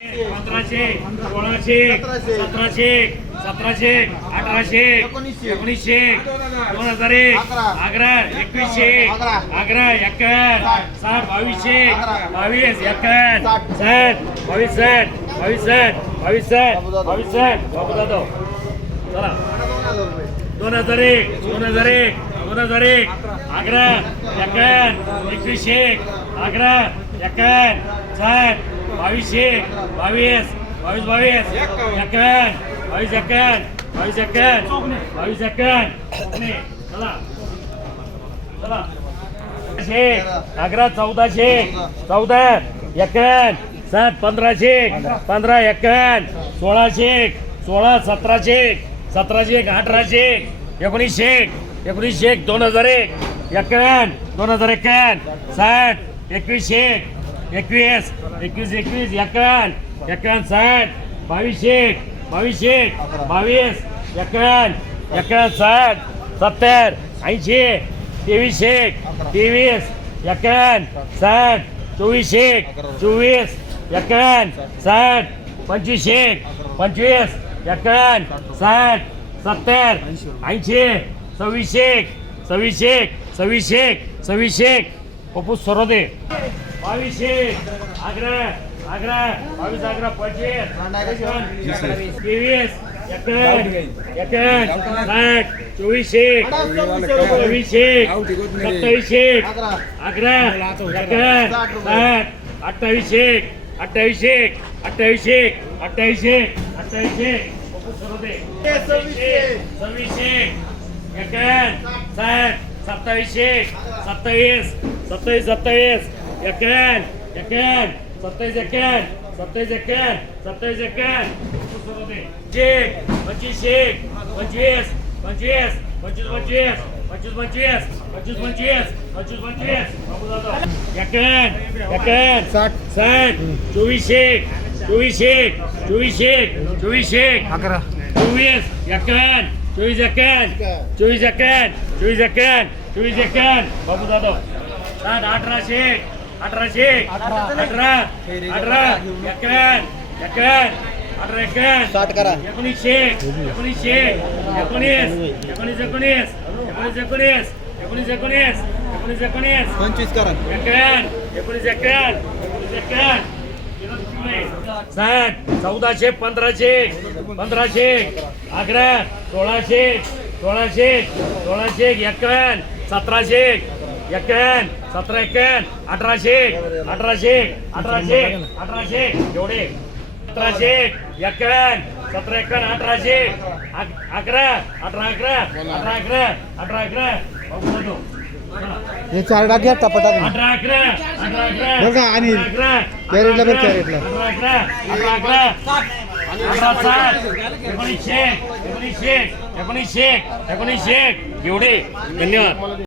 पंधराशे सोळाशे सतराशे सतराशे अठराशे एकोणीसशे. दोन हजार एक अकरा. एकवीसशे अकरा. एकावन्न साठ. बावीसशे. बावीस एकावन्न साठ. बावीस साठ बावीस साठ बावीस साठ. बावीस साठ बाबू जाधव चला दोन हजार एक दोन हजार एक दोन हजार एक अकरा एकावन्न एकवीसशे अकरा एकावन्न साठ बावीसशे बावीस बावीस बावीस एकावन्न बावीस एकावन्न बावीस एकावन्न बावीस एकावन्न. चला. चला. अकरा चौदाशे चौदा एकावन्न सात पंधराशे पंधरा एक्कावन्न सोळाशे सोळा सतराशे सतराशे एक अठराशे एकोणीसशे एकोणीसशे एक दोन हजार एक एक्कावन्न दोन हजार एकावन्न साठ एकवीसशे एकवीस एकवीस एकवीस एक्कावन्न एक्कावन्न साठ बावीस एक बावीस एक बावीस एक्कावन्न एक्कावन्न साठ सत्तर ऐंशी तेवीस एक तेवीस एक्कावन्न साठ चोवीस एक चोवीस एक्कावन्न साठ पंचवीस एक पंचवीस एक्कावन्न साठ सत्तर ऐंशी सव्वीस एक सव्वीस एक सव्वीस एक सव्वीस एक. पप्पू सरोदे. बावीसशे. आग्रा आग्रा बावीस आग्रा पंचवीस. तेवीस. एकावन्न एकावन्न साठ चोवीसशे चोवीसशे सत्तावीसशे अकरा एकावन्न साठ अठ्ठावीसशे अठ्ठावीसशे अठ्ठावीसशे अठ्ठावीसशे अठ्ठावीसशे सव्वीसशे सव्वीसशे एकावन्न साठ सत्तावीसशे सत्तावीस सत्तावीस सत्तावीस. एकावन्न एकावन्न सत्तावीस एकावन्न सत्तावीस एकावन्न सत्तावीस एकावन्न शेक पंचवीसशे पंचवीस पंचवीस पंचवीस पंचवीस पंचवीस पंचवीस पंचवीस पंचवीस पंचवीस पंचवीस बाबू जाधव एकावन्न एकावन्न साठ. साठ चोवीसशे चोवीसशे चोवीसशे चोवीसशे अकरा चोवीस एकावन्न चोवीस एकावन्न चोवीस एकावन्न चोवीस एकावन्न चोवीस एकावन्न बाबू जाधव साठ अठराशे अठराशे अठरा. अठरा. अठरा. एकावन्न एकावन्न अठरा एकावन्न साठ करा. एकोणीसशे एकोणीसशे एकोणीस. एकोणीस एकोणीस. एकोणीस एकोणीस. एकोणीस एकोणीस. एकोणीस एकोणीस. पंचवीस करा. एकावन्न एकोणीस एकावन्न एकोणीस एकावन्न साठ. चौदाशे पंधराशे पंधराशे अकरा. सोळाशे सोळाशे सोळाशे एकावन्न सतराशे एकावन्न सतरा एकावन्न अठराशे अठराशे अठराशे अठराशे एवढे सतराशे एकावन्न सतरा एकावन्न अठराशे अक- अकरा अठरा अकरा अठरा अकरा अठरा अकरा. हे चार टाक घ्या टपाटाक अठरा अकरा अठरा अकरा बरं का, आणि अठरा अकरा कॅरेटला बरं, अठरा कॅरेटला. अकरा अठरा अकरा अठरा साठ एकोणीसशे एकोणीसशे एकोणीसशे एकोणीसशे एवढे धन्यवाद.